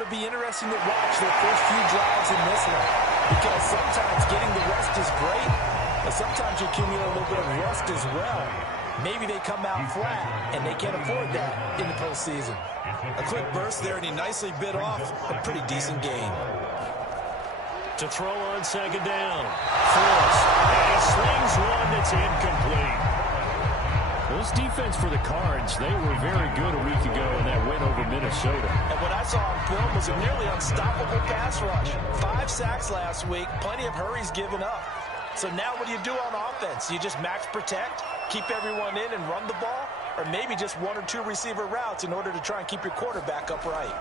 it'll be interesting to watch their first few drives in this one, because sometimes getting the rest is great, but sometimes you accumulate a little bit of rust as well. Maybe they come out flat, and they can't afford that in the postseason. A quick burst there, and he nicely bit off a pretty decent gain. To throw on second down. Forced. And he slings one that's incomplete. This defense for the Cards, they were very good a week ago in that win over Minnesota. And what I saw on film was a nearly unstoppable pass rush. 5 sacks last week, plenty of hurries given up. So now what do you do on offense? You just max protect, keep everyone in and run the ball, or maybe just 1 or 2 receiver routes in order to try and keep your quarterback upright.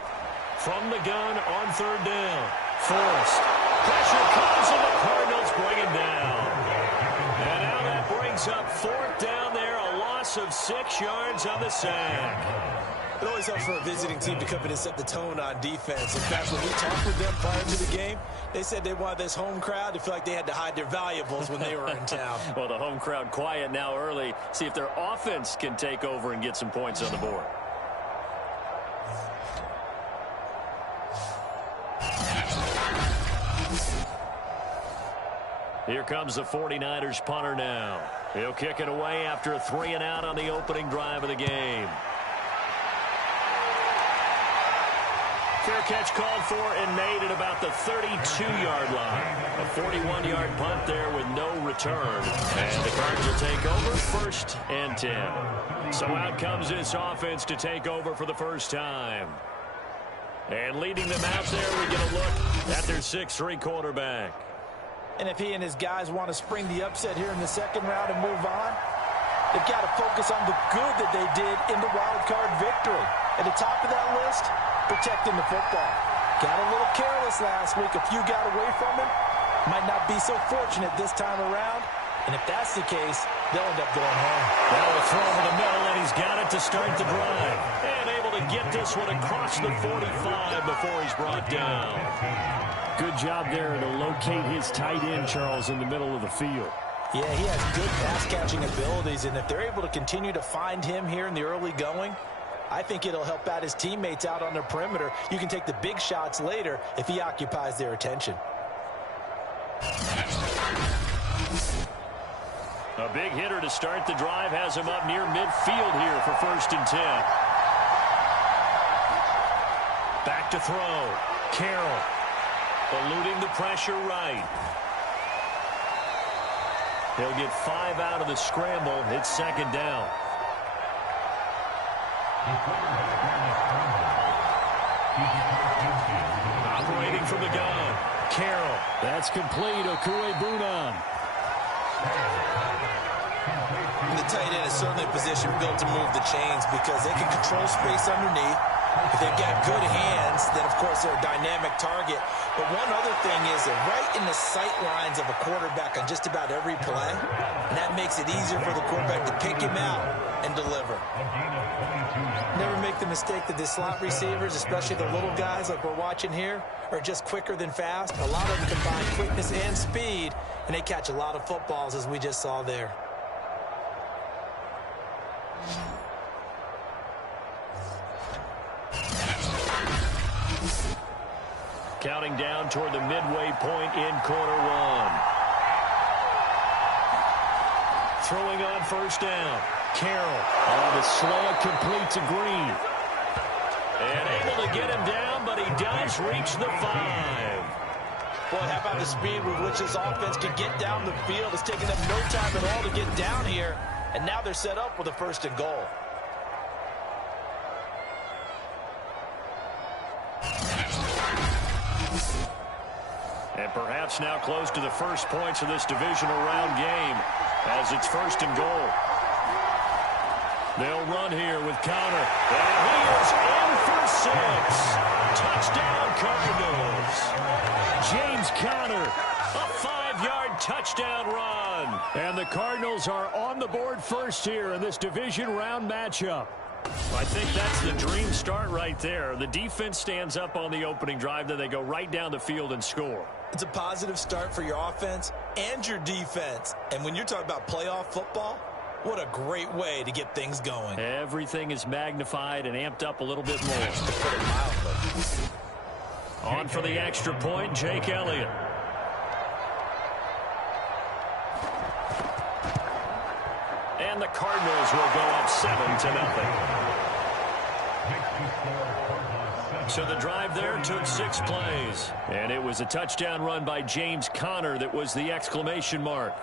From the gun on third down. Forced. Pressure comes and the Cardinals bring him down. And now that brings up 4th down there, a loss of 6 yards on the sack. It always helps for a visiting team to come in and set the tone on defense. In fact, when we talked with them prior to the game, they said they wanted this home crowd to feel like they had to hide their valuables when they were in town. Well, the home crowd quiet now early. See if their offense can take over and get some points on the board. Here comes the 49ers punter now. He'll kick it away after a 3 and out on the opening drive of the game. Fair catch called for and made at about the 32-yard line. A 41-yard punt there with no return. And the Cards will take over 1st and 10. So out comes this offense to take over for the first time. And leading them out there, we get a look at their 6'3" quarterback. And if he and his guys want to spring the upset here in the second round and move on, they've got to focus on the good that they did in the wild card victory. At the top of that list, protecting the football. Got a little careless last week. A few got away from him. Might not be so fortunate this time around. And if that's the case, they'll end up going home. Now a throw over the middle, and he's got it to start the drive. And able to get this one across the 45 before he's brought down. Good job there to locate his tight end, Charles, in the middle of the field. Yeah, he has good pass-catching abilities, and if they're able to continue to find him here in the early going, I think it'll help out his teammates out on the perimeter. You can take the big shots later if he occupies their attention. A big hitter to start the drive has him up near midfield here for 1st and 10. Back to throw. Carroll. Eluding the pressure right. He'll get 5 out of the scramble. It's 2nd down. Operating from the gun. Carroll. That's complete. Okuebunan. The tight end is certainly a position built to move the chains because they can control space underneath. If they've got good hands, then, of course, they're a dynamic target. But one other thing is they're right in the sight lines of a quarterback on just about every play, and that makes it easier for the quarterback to pick him out and deliver. Never make the mistake that the slot receivers, especially the little guys like we're watching here, are just quicker than fast. A lot of them combine quickness and speed, and they catch a lot of footballs, as we just saw there. Counting down toward the midway point in quarter 1. Throwing on 1st down. Carroll on the slant, completes a Green. And able to get him down, but he does reach the 5. Boy, how about the speed with which this offense can get down the field? It's taking them no time at all to get down here. And now they're set up with a 1st and goal. And perhaps now close to the first points of this divisional round game as it's 1st and goal. They'll run here with Conner. And he is in for 6. Touchdown, Cardinals. James Conner, a 5-yard touchdown run. And the Cardinals are on the board first here in this division round matchup. I think that's the dream start right there. The defense stands up on the opening drive, then they go right down the field and score. It's a positive start for your offense and your defense. And when you're talking about playoff football, what a great way to get things going. Everything is magnified and amped up a little bit more. To put it mildly. On for the extra point, Jake Elliott. And the Cardinals will go up 7-0. So the drive there took 6 plays. And it was a touchdown run by James Conner that was the exclamation mark.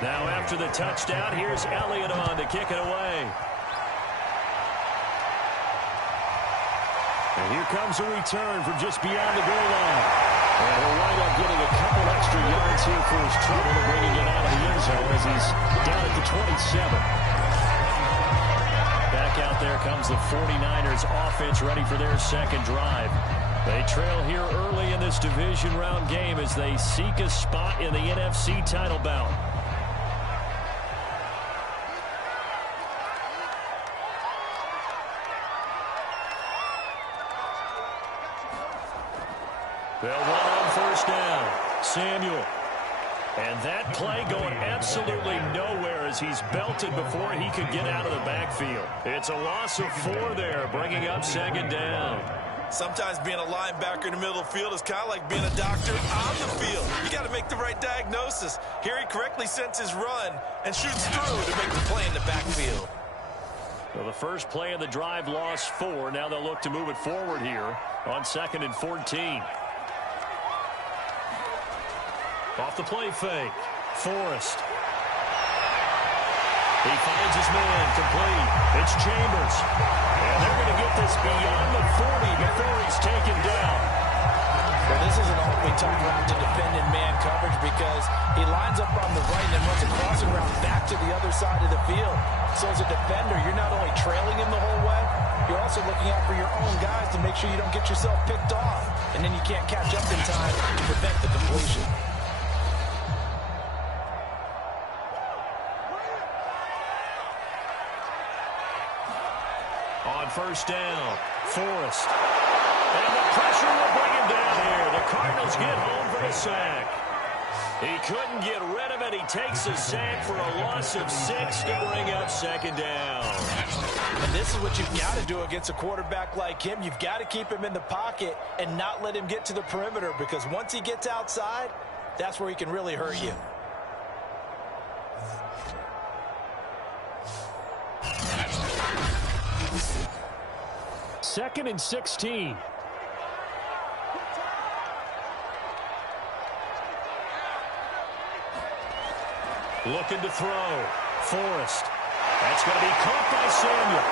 Now after the touchdown, here's Elliott on to kick it away. And here comes a return from just beyond the goal line. And he'll wind up getting a couple extra yards here for his trouble, bringing it out of the end zone as he's down at the 27. Back out there comes the 49ers offense ready for their second drive. They trail here early in this division round game as they seek a spot in the NFC title bout. They'll run on first down. Samuel. And that play going absolutely nowhere as he's belted before he could get out of the backfield. It's a loss of 4 there, bringing up second down. Sometimes being a linebacker in the middle of the field is kind of like being a doctor on the field. You got to make the right diagnosis. Here he correctly sends his run and shoots through to make the play in the backfield. Well, the first play of the drive lost 4. Now they'll look to move it forward here on 2nd and 14. Off the play fake. Forrest. He finds his man complete. It's Chambers. And they're going to get this beyond the 40 before he's taken down. Well, this is an awfully tough route to defend in man coverage because he lines up on the right and then runs a crossing route back to the other side of the field. So as a defender, you're not only trailing him the whole way, you're also looking out for your own guys to make sure you don't get yourself picked off. And then you can't catch up in time to prevent the completion. On first down, Forrest. And the pressure will bring him down here. The Cardinals get home for the sack. He couldn't get rid of it. He takes a sack for a loss of 6 to bring up second down. And this is what you've got to do against a quarterback like him. You've got to keep him in the pocket and not let him get to the perimeter because once he gets outside, that's where he can really hurt you. Second and 16. Looking to throw. Forrest. That's going to be caught by Samuel.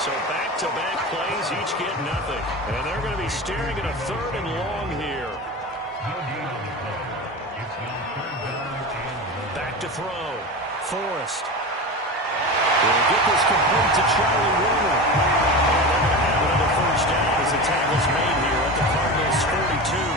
So back-to-back plays, each get nothing. And they're going to be staring at a 3rd and long here. Back to throw. Forrest. We'll get this complete to Charlie Warner. And they're going to have another first down as the tackle's made here at the Cardinals' 42.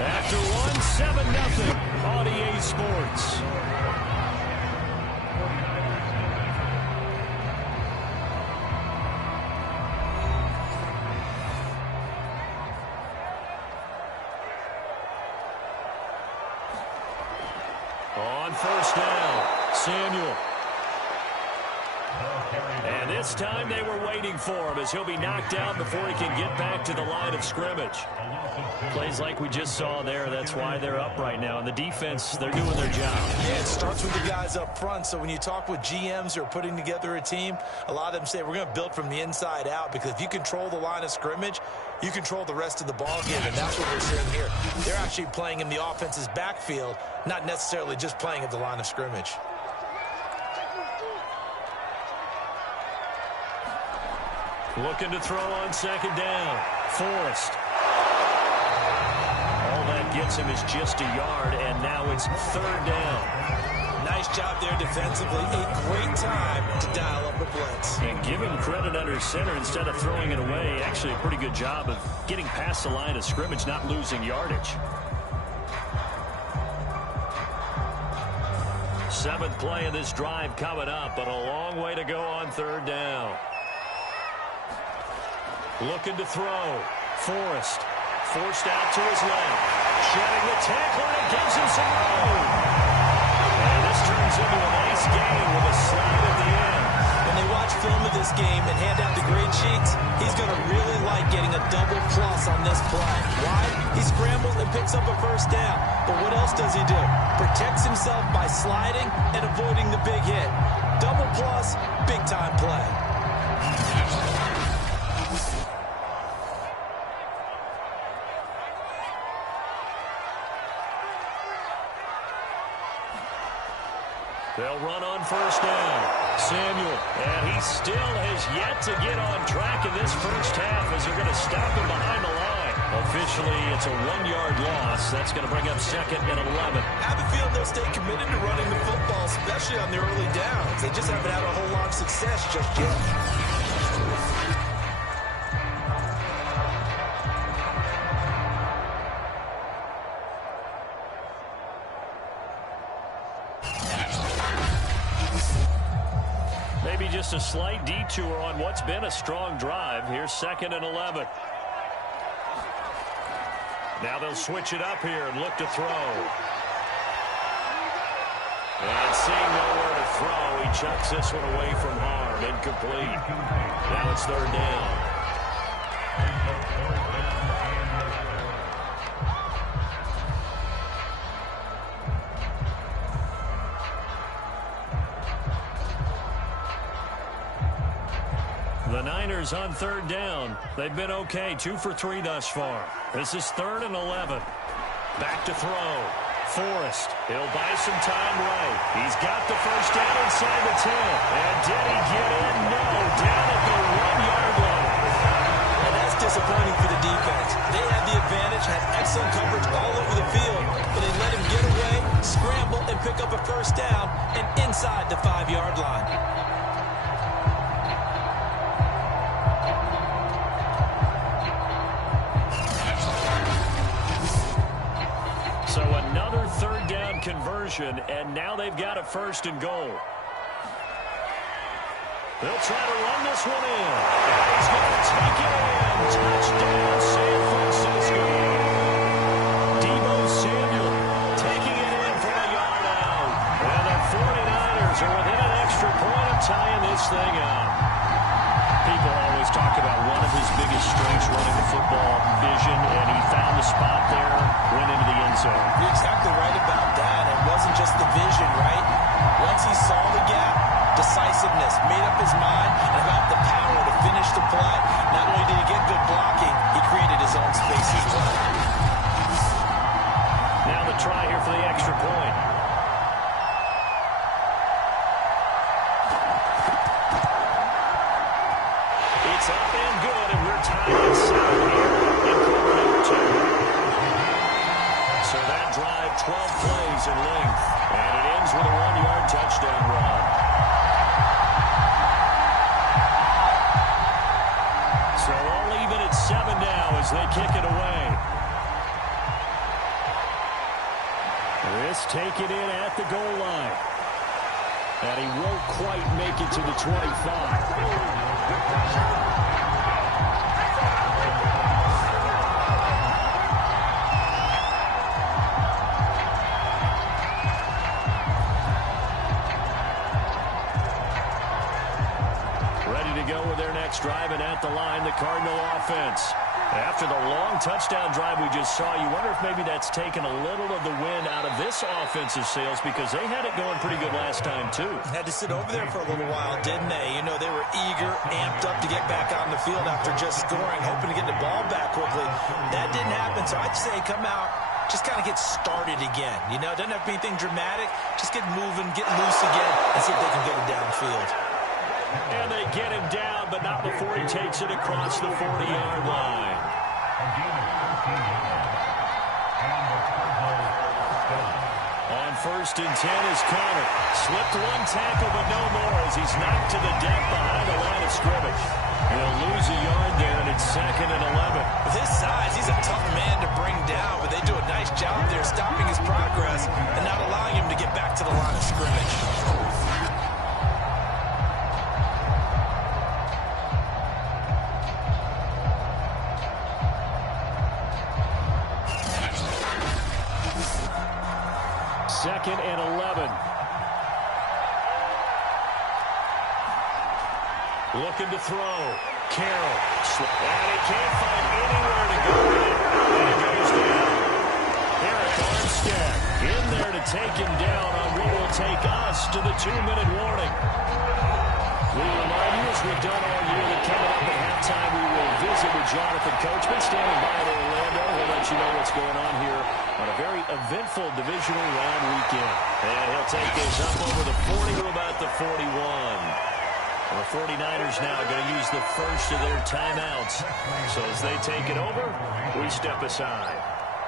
After one, 7-0 on EA Sports. On first down, Samuel. And this time they were waiting for him as he'll be knocked out before he can get back to the line of scrimmage. Plays like we just saw there, that's why they're up right now. And the defense, they're doing their job. Yeah, it starts with the guys up front. So when you talk with GMs who are putting together a team, a lot of them say we're going to build from the inside out because if you control the line of scrimmage, you control the rest of the ball game, and that's what we're seeing here. They're actually playing in the offense's backfield, not necessarily just playing at the line of scrimmage. Looking to throw on second down. Forrest. All that gets him is just a yard, and now it's 3rd down. Nice Nice job there defensively. A great time to dial up a blitz. And give him credit under center instead of throwing it away. Actually, a pretty good job of getting past the line of scrimmage, not losing yardage. 7th play of this drive coming up, but a long way to go on 3rd down. Looking to throw. Forrest forced out to his left. Shedding the tackle, and it gives him some room. And this turns into a nice gain with a slide at the end. When they watch film of this game and hand out the grade sheets, he's going to really like getting a double plus on this play. Why? He scrambles and picks up a 1st down. But what else does he do? Protects himself by sliding and avoiding the big hit. Double plus, big time play. They'll run on 1st down. Samuel, and he still has yet to get on track in this 1st half as they're going to stop him behind the line. Officially, it's a 1-yard loss. That's going to bring up 2nd and 11. I have a feeling they'll stay committed to running the football, especially on the early downs. They just haven't had a whole lot of success just yet. Maybe just a slight detour on what's been a strong drive. Here's 2nd and 11. Now they'll switch it up here and look to throw. And seeing nowhere to throw, he chucks this one away from harm. Incomplete. Now it's 3rd down. The Niners on 3rd down. They've been okay, 2 for 3 thus far. This is 3rd and 11. Back to throw. Forrest, he'll buy some time right. He's got the 1st down inside the 10. And did he get in? No, down at the 1-yard line. And that's disappointing for the defense. They had the advantage, had excellent coverage all over the field, but they let him get away, scramble, and pick up a 1st down, and inside the 5-yard line. So another 3rd down conversion, and now they've got a 1st and goal. They'll try to run this one in. And he's going to take it in. Touchdown, San Francisco. Deebo Samuel taking it in from a yard out. And the 49ers are within an extra point of tying this thing up. People always talk about one of his biggest strengths running the football, vision, and he found the spot there, went into the end zone. You're exactly right about that. It wasn't just the vision, right? Once he saw the gap, decisiveness, made up his mind, and about the power to finish the play. Not only did he get good blocking, he created his own space as well. Now the try here for the extra point. It's up and good, and we're tied at 7 here in quarter number 2. So that drive, 12 plays in length, and it ends with a 1-yard touchdown run. So all even at 7 now as they kick it away. This taken in at the goal line. And he won't quite make it to the 25. Ready to go with their next drive, and at the line, the Cardinal offense. After the long touchdown drive we just saw, you wonder if maybe that's taken a little of the wind out of this offensive sails, because they had it going pretty good last time, too. Had to sit over there for a little while, didn't they? You know, they were eager, amped up to get back on the field after just scoring, hoping to get the ball back quickly. That didn't happen, so I'd say come out, just kind of get started again. You know, it doesn't have to be anything dramatic. Just get moving, get loose again, and see if they can get it downfield. And they get him down, but not before he takes it across the 40-yard line. On first and 10 is Connor. Slipped one tackle, but no more as he's knocked to the deck behind the line of scrimmage. He'll lose a yard there, and it's 2nd and 11. With his size, he's a tough man to bring down, but they do a nice job there stopping his progress and not allowing him to get back to the line of scrimmage. Second and 11. Looking to throw. Carroll. And he can't find anywhere to go. And he goes down. Eric Armstead in there to take him down on what will take us to the 2-minute warning. We remind you, as we've done all year, that coming up at halftime, we will visit with Jonathan Coachman standing by in Orlando. He'll let you know what's going on here on a very eventful divisional round weekend. And he'll take this up over the 40 to about the 41. And the 49ers now going to use the first of their timeouts. So as they take it over, we step aside.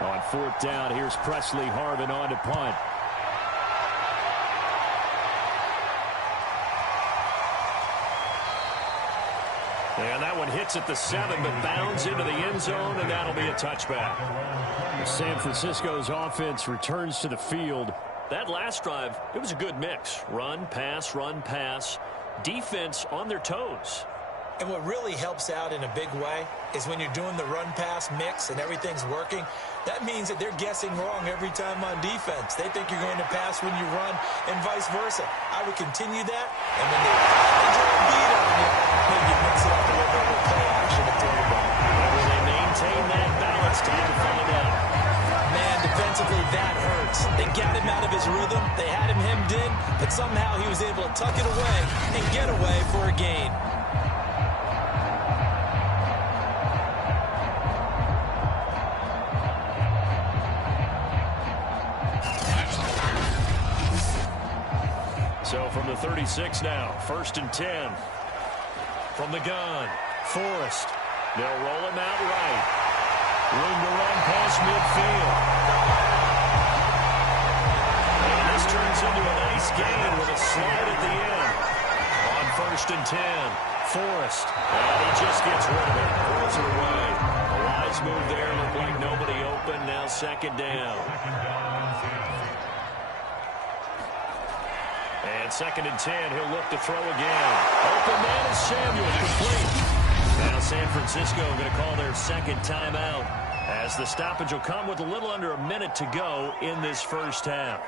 On 4th down, here's Presley Harvin on to punt. And that one hits at the 7, but bounds into the end zone, and that'll be a touchback. San Francisco's offense returns to the field. That last drive, it was a good mix. Run, pass. Defense on their toes. And what really helps out in a big way is when you're doing the run-pass mix and everything's working, that means that they're guessing wrong every time on defense. They think you're going to pass when you run and vice versa. I would continue that, and when they draw a beat on you, maybe mix it up a little bit with play action and throw the ball. Will they maintain that balance? Time to find out. Man, defensively, that hurts. They got him out of his rhythm. They had him hemmed in, but somehow he was able to tuck it away and get away for a gain. So from the 36 now, 1st and 10. From the gun, Forrest. They'll roll him out right. Room to run past midfield. And this turns into a nice gain with a slide at the end. On 1st and 10, Forrest. And he just gets rid of it. Throws it away. A wise move there. Looked like nobody open. Now 2nd down. And 2nd and 10, he'll look to throw again. Open man is Samuel, complete. Now San Francisco going to call their 2nd timeout as the stoppage will come with a little under a minute to go in this first half.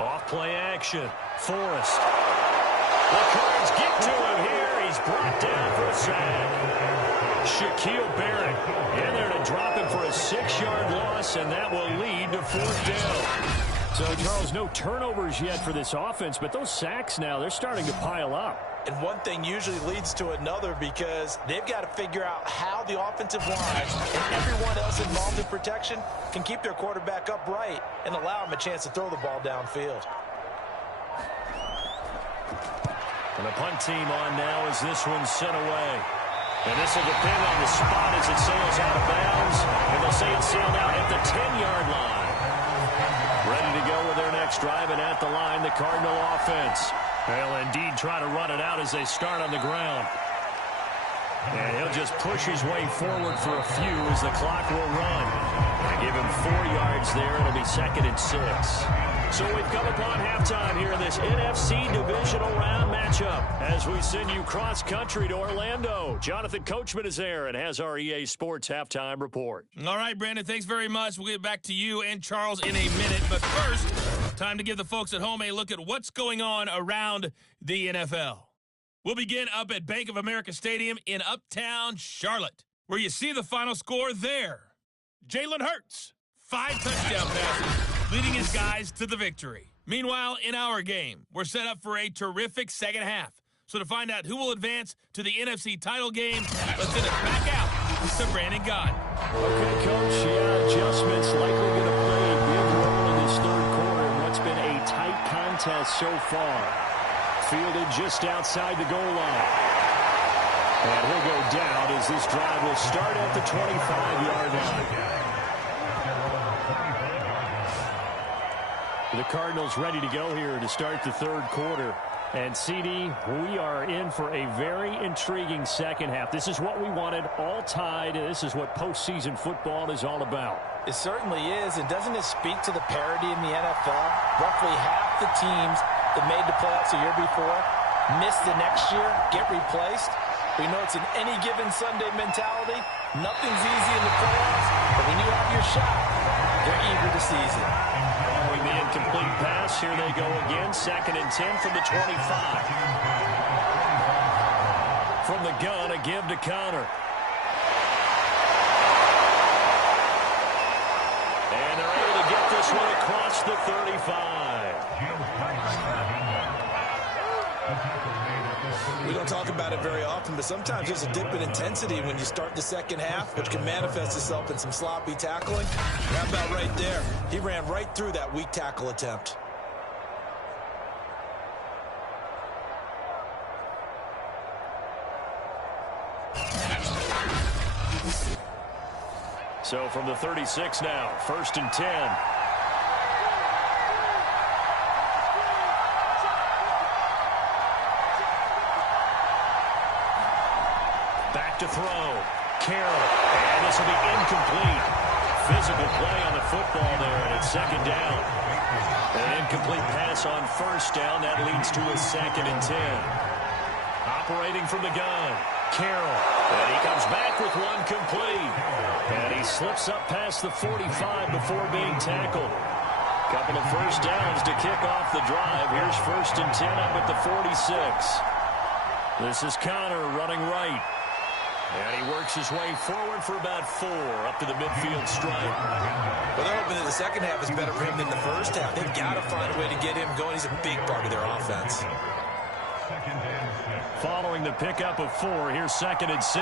Off play action. Forrest. The Cards get to him here. He's brought down for a sack. Shaquille Barrett in there to drop him for a 6-yard loss, and that will lead to 4th down. So, Charles, no turnovers yet for this offense, but those sacks now, they're starting to pile up. And one thing usually leads to another because they've got to figure out how the offensive line and everyone else involved in protection can keep their quarterback upright and allow him a chance to throw the ball downfield. And the punt team on now as this one's sent away. And this will depend on the spot as it sails out of bounds. And they'll say it sailed out at the 10-yard line. Ready to go with their next drive, and at the line, the Cardinal offense. They'll indeed try to run it out as they start on the ground. And he'll just push his way forward for a few as the clock will run. I give him 4 yards there. It'll be 2nd and 6. So we've come upon halftime here in this NFC divisional round matchup as we send you cross-country to Orlando. Jonathan Coachman is there and has our EA Sports halftime report. All right, Brandon, thanks very much. We'll get back to you and Charles in a minute. But first, time to give the folks at home a look at what's going on around the NFL. We'll begin up at Bank of America Stadium in Uptown Charlotte, where you see the final score there. Jalen Hurts, 5 touchdown passes, leading his guys to the victory. Meanwhile, in our game, we're set up for a terrific second half. So to find out who will advance to the NFC title game, let's send it back out to Brandon Gott. Okay, Coach, adjustments likely going to play a big role in this third quarter in what's been a tight contest so far. Fielded just outside the goal line. And he'll go down as this drive will start at the 25-yard line. The Cardinals ready to go here to start the third quarter. And, CD, we are in for a very intriguing second half. This is what we wanted, all tied. This is what postseason football is all about. It certainly is, and doesn't it speak to the parity in the NFL? Roughly half the teams that made the playoffs a year before miss the next year, get replaced. We know it's an any given Sunday mentality. Nothing's easy in the playoffs, but when you have your shot, they're eager to seize it. Following the incomplete pass, here they go again. 2nd and 10 from the 25. From the gun, a give to Connor. And they're able to get this one across the 35. We don't talk about it very often, but sometimes there's a dip in intensity when you start the second half, which can manifest itself in some sloppy tackling. How about right there? He ran right through that weak tackle attempt. So from the 36 now, 1st and 10. To throw. Carroll. And this will be incomplete. Physical play on the football there, and it's 2nd down. An incomplete pass on 1st down. That leads to a 2nd and 10. Operating from the gun. Carroll. And he comes back with one complete. And he slips up past the 45 before being tackled. Couple of 1st downs to kick off the drive. Here's 1st and 10 up at the 46. This is Connor running right. And he works his way forward for about 4 up to the midfield stripe. Well, they're hoping that the second half is better for him than the first half. They've got to find a way to get him going. He's a big part of their offense. Following the pickup of 4, here's 2nd and 6.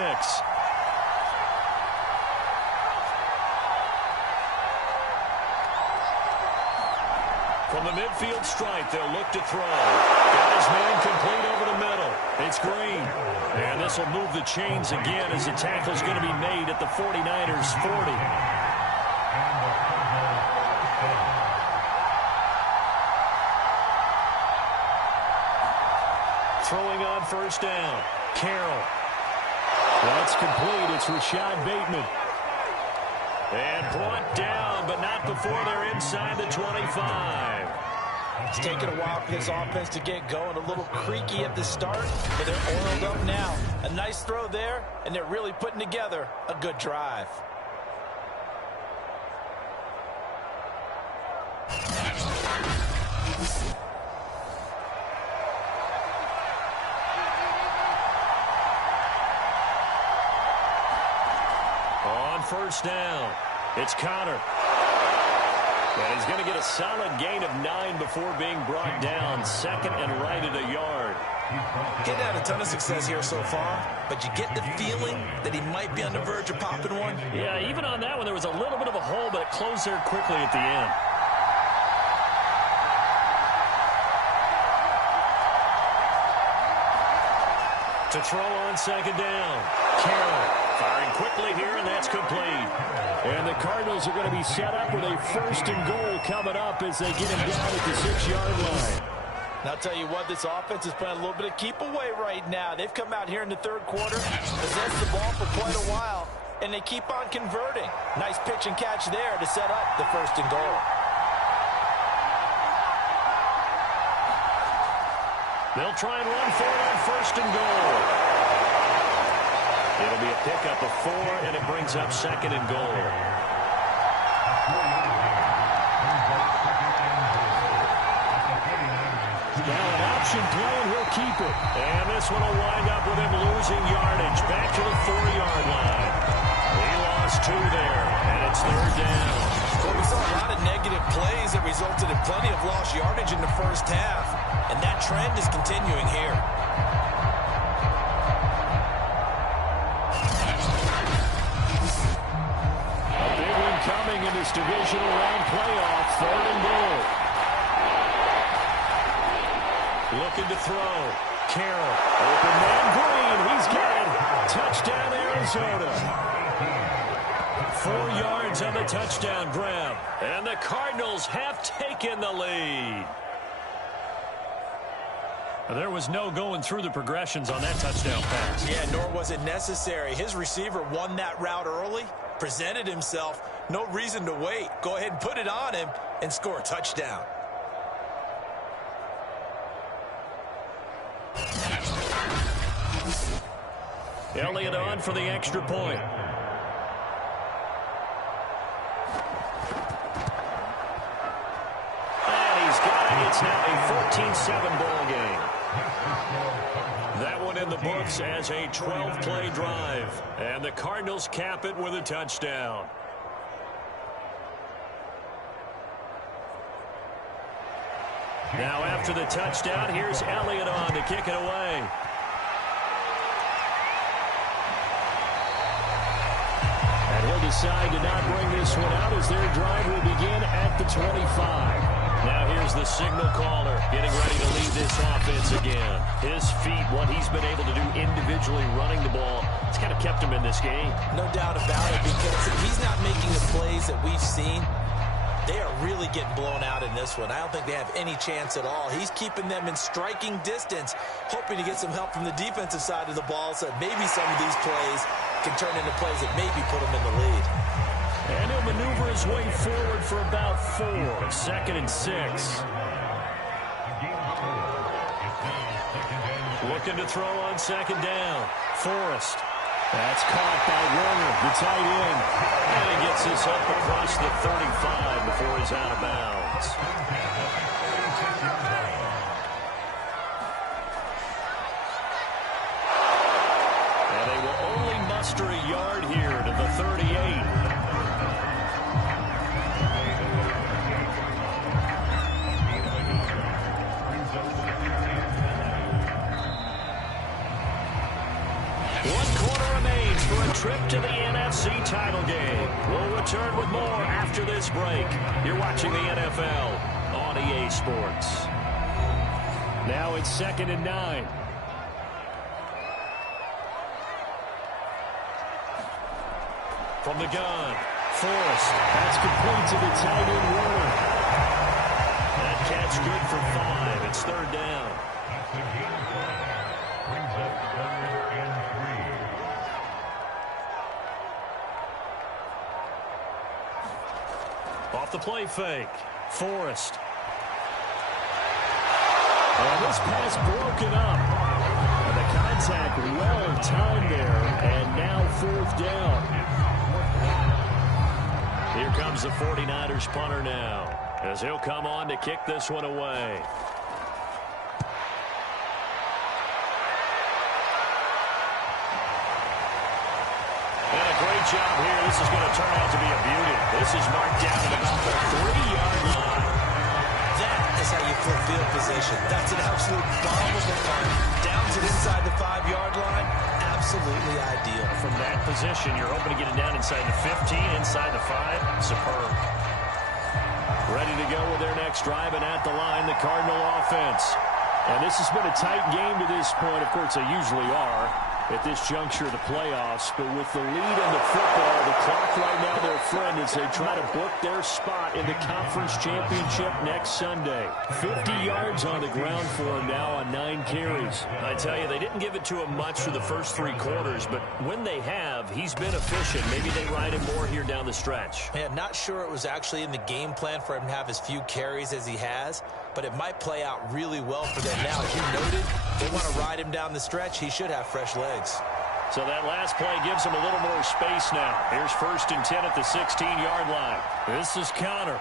From the midfield stripe, they'll look to throw. Got his man complete over the middle. It's Green. And this will move the chains again as the tackle's going to be made at the 49ers' 40. Throwing on 1st down. Carroll. That's complete. It's Rashad Bateman. And brought down, but not before they're inside the 25. It's taken a while for this offense to get going. A little creaky at the start, but they're oiled up now. A nice throw there, and they're really putting together a good drive. On 1st down, it's Connor. And he's going to get a solid gain of 9 before being brought down. 2nd and right at a yard. He's had a ton of success here so far, but you get the feeling that he might be on the verge of popping one. Yeah, even on that one, there was a little bit of a hole, but it closed there quickly at the end. To throw on 2nd down. Carroll firing quickly here, and that's complete. And the Cardinals are going to be set up with a 1st and goal coming up as they get him down at the 6-yard line. And I'll tell you what, this offense is playing a little bit of keep away right now. They've come out here in the 3rd quarter, possessed the ball for quite a while, and they keep on converting. Nice pitch and catch there to set up the 1st and goal. They'll try and run for it on 1st and goal. It'll be a pickup of 4, and it brings up 2nd and goal. Now an option play, and he'll keep it. And this one will wind up with him losing yardage. Back to the 4-yard line. He lost 2 there, and it's 3rd down. Well, we saw a lot of negative plays that resulted in plenty of lost yardage in the first half, and that trend is continuing here. A big one coming in this divisional round playoff, 3rd and goal. Looking to throw. Carroll. Open man Green. He's got it. Touchdown, Arizona. 4 yards on the touchdown grab. And the Cardinals have taken the lead. There was no going through the progressions on that touchdown pass. Yeah, nor was it necessary. His receiver won that route early, presented himself. No reason to wait. Go ahead and put it on him and score a touchdown. Elliott on for the extra point. And he's got it. It's now a 14-7 ball game. That one in the books as a 12-play drive. And the Cardinals cap it with a touchdown. Now after the touchdown, here's Elliott on to kick it away. And he'll decide to not bring this one out as their drive will begin at the 25. Now here's the signal caller getting ready to lead this offense again. His feet, what he's been able to do individually running the ball, it's kind of kept him in this game. No doubt about it, because if he's not making the plays that we've seen, they are really getting blown out in this one. I don't think they have any chance at all. He's keeping them in striking distance, hoping to get some help from the defensive side of the ball so that maybe some of these plays can turn into plays that maybe put him in the lead. And he'll maneuver his way forward for about 4. 2nd and 6. Looking to throw on 2nd down. Forrest. That's caught by Warner, the tight end. And he gets this up across the 35 before he's out of bounds. And they will only muster a yard here to the 38. Trip to the NFC title game. We'll return with more after this break. You're watching the NFL on EA Sports. Now it's 2nd and 9. From the gun, Forrest. That's complete to the tight end Warner. That catch good for 5. It's 3rd down. Off the play fake. Forrest. And this pass broken up. And the contact well timed there. And now 4th down. Here comes the 49ers punter now, as he'll come on to kick this one away. Great job here. This is going to turn out to be a beauty. This is marked down at about the 3-yard line. That is how you flip field position. That's an absolute bomb of a punt. Downs it inside the 5-yard line. Absolutely ideal. From that position, you're hoping to get it down inside the 15, inside the 5. Superb. Ready to go with their next drive, and at the line, the Cardinal offense. And this has been a tight game to this point. Of course, they usually are at this juncture of the playoffs, but with the lead in the football, the clock right now, their friend, as they try to book their spot in the conference championship next Sunday. 50 yards on the ground for him now on 9 carries. I tell you, they didn't give it to him much for the first 3 quarters, but when they have, he's been efficient. Maybe they ride him more here down the stretch. Yeah, I'm not sure it was actually in the game plan for him to have as few carries as he has, but it might play out really well for them now. As you noted, they want to ride him down the stretch. He should have fresh legs. So that last play gives him a little more space now. Here's 1st and 10 at the 16-yard line. This is Connor.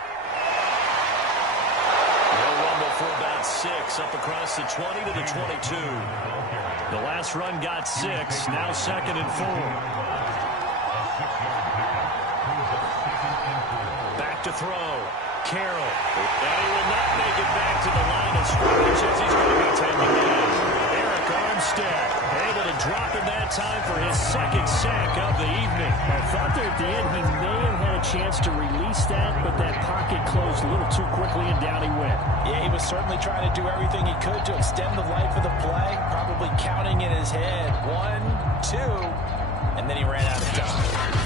They'll rumble for about 6 up across the 20 to the 22. The last run got 6. Now 2nd and 4. Back to throw. Carroll. And he will not make it back to the line of scrimmage as he's going to be taken down. Eric Armstead able to drop in that time for his 2nd sack of the evening. I thought there at the end he may have had a chance to release that, but that pocket closed a little too quickly and down he went. Yeah, he was certainly trying to do everything he could to extend the life of the play, probably counting in his head 1, 2, and then he ran out of time.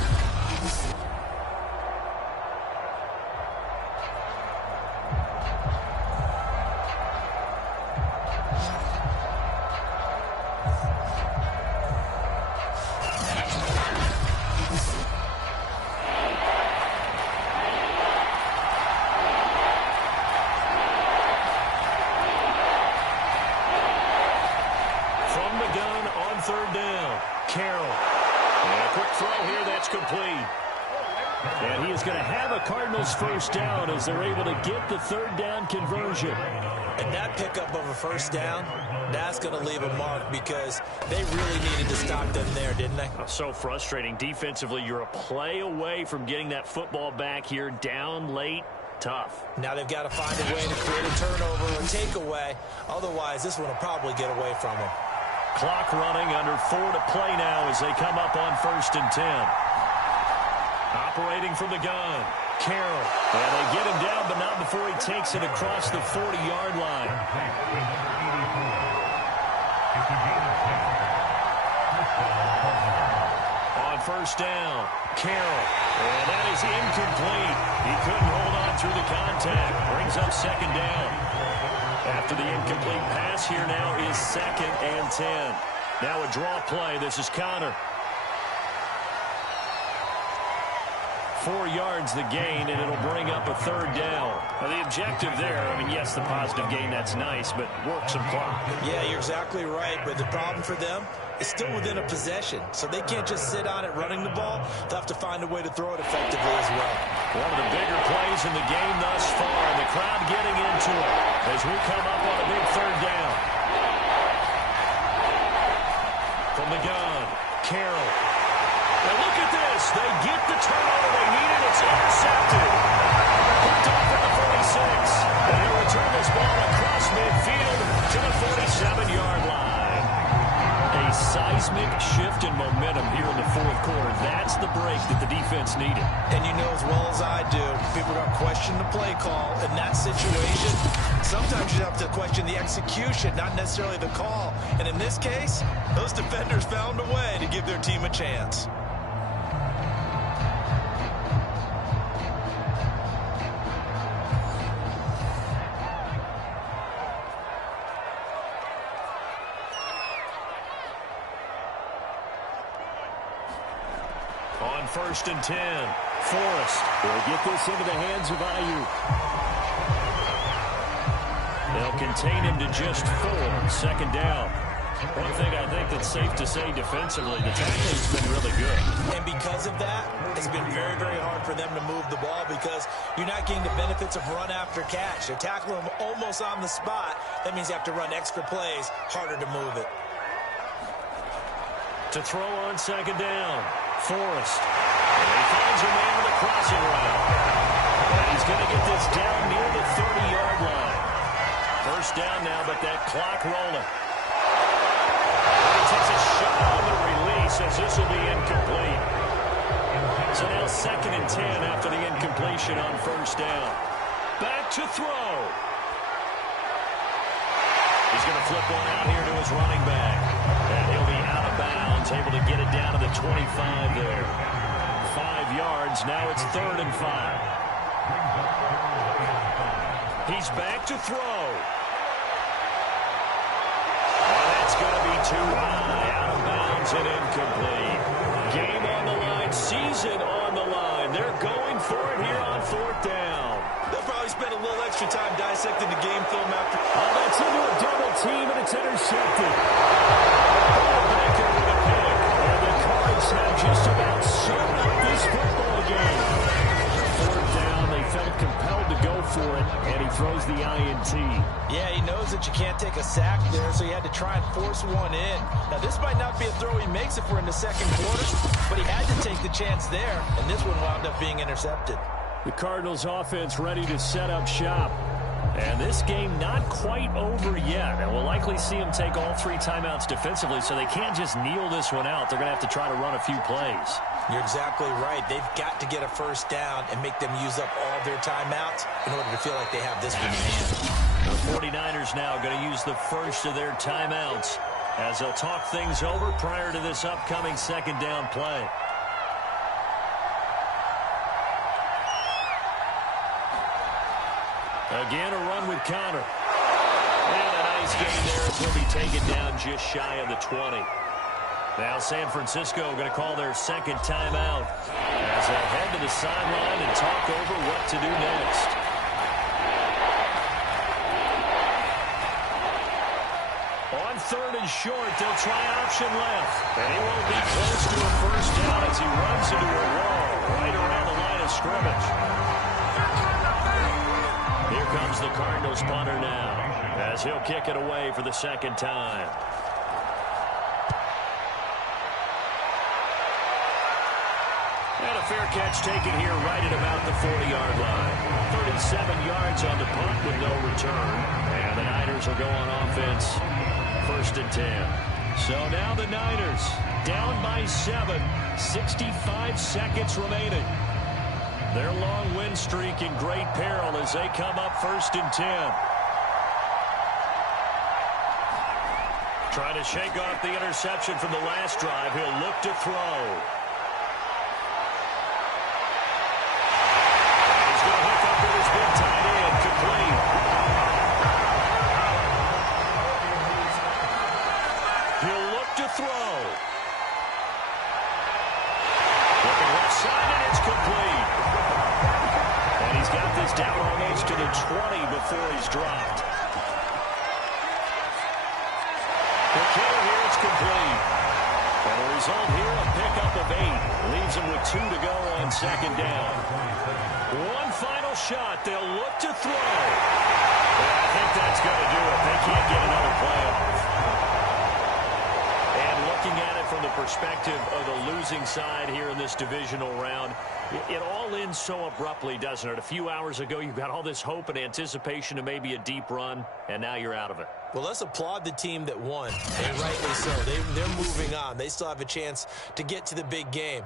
And he is going to have a Cardinals first down as they're able to get the third down conversion. And that pickup of a first down, that's going to leave a mark because they really needed to stop them there, didn't they? So frustrating. Defensively, you're a play away from getting that football back here, down late. Tough. Now they've got to find a way to create a turnover or takeaway. Otherwise, this one will probably get away from them. Clock running, under 4 to play now as they come up on 1st and 10. Operating from the gun, Carroll. And they get him down, but not before he takes it across the 40-yard line. On 1st down, Carroll. And that is incomplete. He couldn't hold on through the contact. Brings up 2nd down. After the incomplete pass, here now is 2nd and 10. Now a draw play. This is Connor. 4 yards the gain, and it'll bring up a 3rd down. Now the objective there, I mean, yes, the positive gain, that's nice, but work some clock. Yeah, you're exactly right, but the problem for them is still within a possession, so they can't just sit on it running the ball. They'll have to find a way to throw it effectively as well. One of the bigger plays in the game thus far, and the crowd getting into it as we come up on a big 3rd down. From the gun, Carroll. And look at this. They get the turnover they needed. It's intercepted. Picked off at the 46. And they'll return this ball across midfield to the 47-yard line. A seismic shift in momentum here in the 4th quarter. That's the break that the defense needed. And you know as well as I do, people are going to question the play call in that situation. Sometimes you have to question the execution, not necessarily the call. And in this case, those defenders found a way to give their team a chance. On 1st and 10, Forrest will get this into the hands of Ayuk. They'll contain him to just 4, 2nd down. One thing I think that's safe to say defensively, the tackling's been really good. And because of that, it's been very, very hard for them to move the ball because you're not getting the benefits of run after catch. They're tackling them almost on the spot. That means you have to run extra plays, harder to move it. To throw on 2nd down, Forrest. And he finds a man with a crossing route. And he's going to get this down near the 30-yard line. 1st down now, but that clock rolling. He takes a shot on the release as this will be incomplete. So now 2nd and 10 after the incompletion on 1st down. Back to throw. He's going to flip one out here to his running back. And he'll be out of bounds, able to get it down to the 25 there. 5 yards, now it's 3rd and 5. He's back to throw. And that's going to be too high, out of bounds and incomplete. Game on the line, season on the line. They're going for it here on 4th down. They'll probably spend a little extra time dissecting the game film after. Oh, that's into a double team, and it's intercepted. Baker with a pick. And the Cards have just about sewn up this football game. 4th down, they felt compelled to go for it, and he throws the INT. Yeah, he knows that you can't take a sack there, so he had to try and force one in. Now, this might not be a throw he makes if we're in the 2nd quarter, but he had to take the chance there, and this one wound up being intercepted. The Cardinals offense ready to set up shop. And this game not quite over yet. And we'll likely see them take all 3 timeouts defensively, so they can't just kneel this one out. They're going to have to try to run a few plays. You're exactly right. They've got to get a 1st down and make them use up all their timeouts in order to feel like they have this one in hand. The 49ers now going to use the first of their timeouts as they'll talk things over prior to this upcoming 2nd down play. Again, a run with Connor. And a nice gain there as he'll be taken down just shy of the 20. Now San Francisco going to call their 2nd timeout as they head to the sideline and talk over what to do next. On 3rd and short, they'll try option left. And he won't be close to a 1st down as he runs into a wall right around the line scrimmage. Here comes the Cardinals punter now, as he'll kick it away for the second time. And a fair catch taken here right at about the 40-yard line. 37 yards on the punt with no return. And the Niners will go on offense, 1st and 10. So now the Niners down by 7, 65 seconds remaining. Their long win streak in great peril as they come up 1st and 10. Trying to shake off the interception from the last drive. He'll look to throw. His big tight end, complete. He'll look to throw. Looking left side, and it's complete. And he's got this down almost to the 20 before he's dropped. The killer here, it's complete. And the result here, a pickup of 8. Leaves him with 2 to go on 2nd down. One final shot. They'll look to throw. I think that's going to do it. They can't get another play off. And looking at it from the perspective of the losing side here in this divisional round, it all ends so abruptly, doesn't it? A few hours ago, you've got all this hope and anticipation of maybe a deep run, and now you're out of it. Well, let's applaud the team that won, and rightly so. They're moving on. They still have a chance to get to the big game.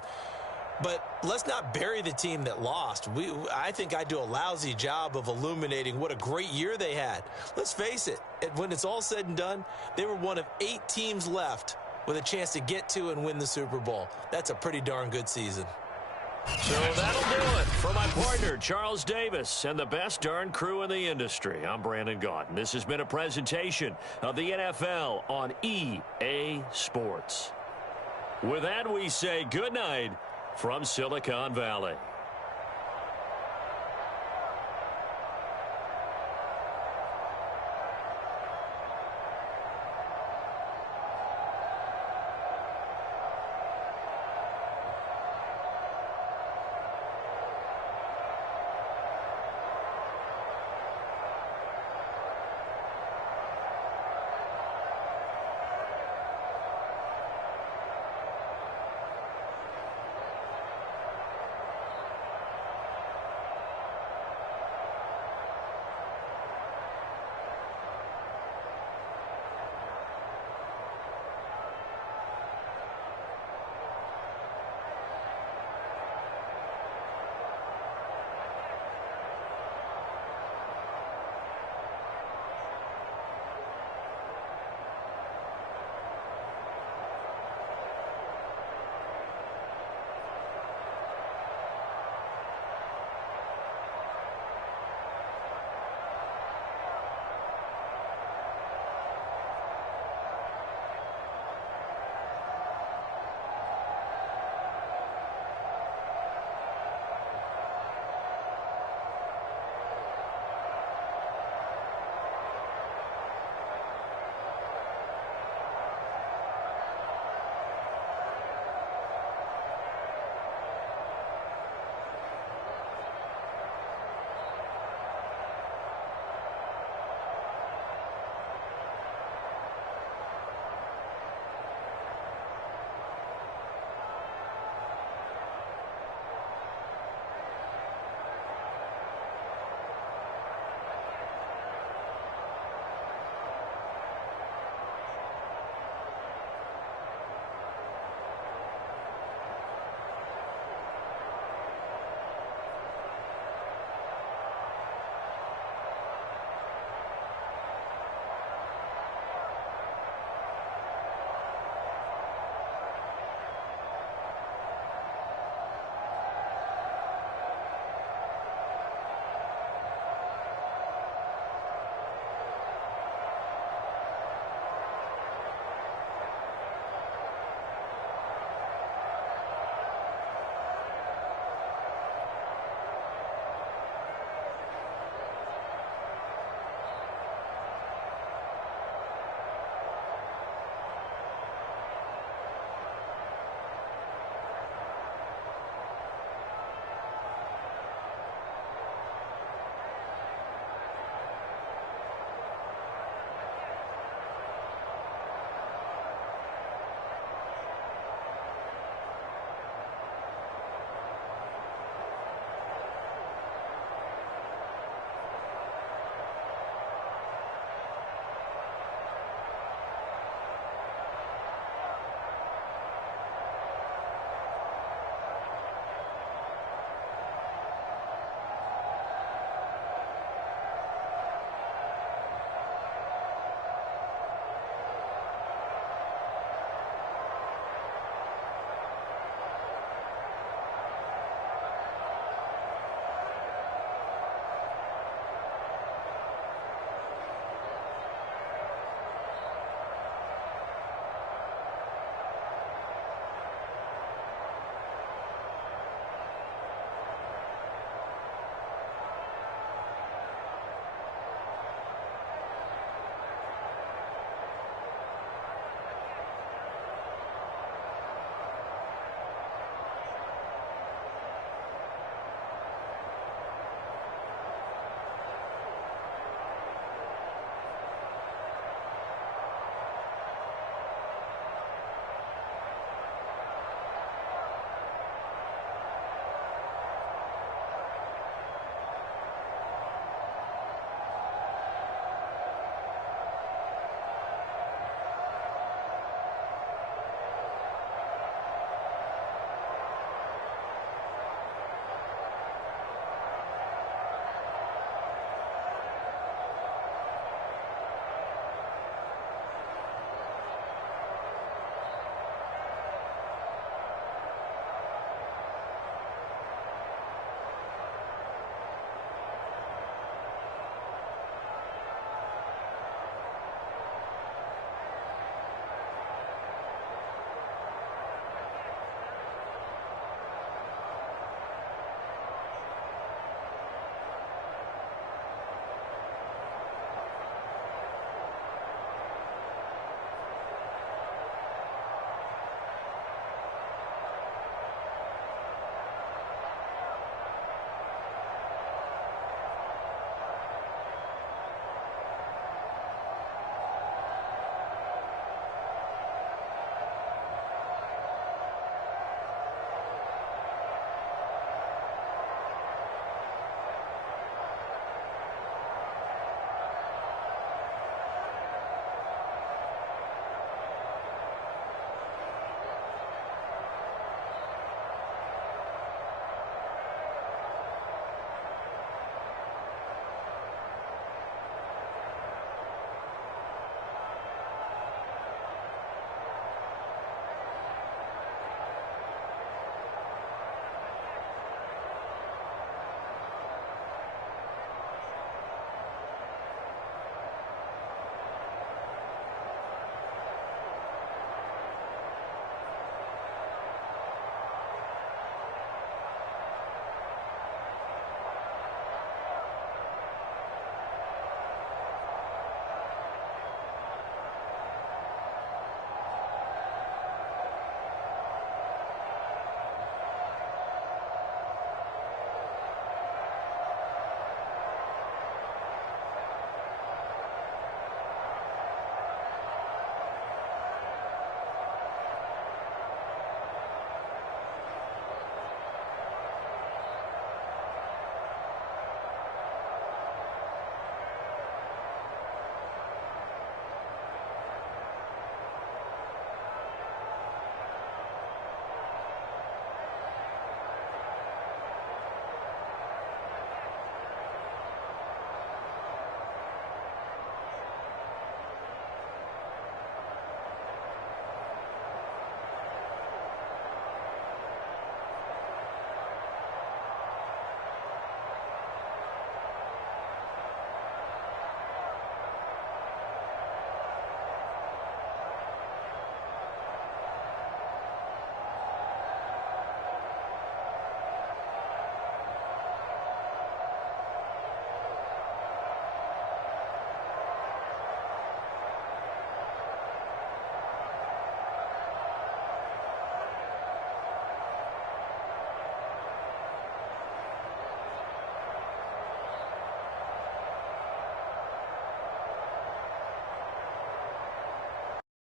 But let's not bury the team that lost. I think I do a lousy job of illuminating what a great year they had. Let's face it, when it's all said and done, they were one of 8 teams left with a chance to get to and win the Super Bowl. That's a pretty darn good season. So that'll do it for my partner, Charles Davis, and the best darn crew in the industry. I'm Brandon Gaudin. This has been a presentation of the NFL on EA Sports. With that, we say good night from Silicon Valley.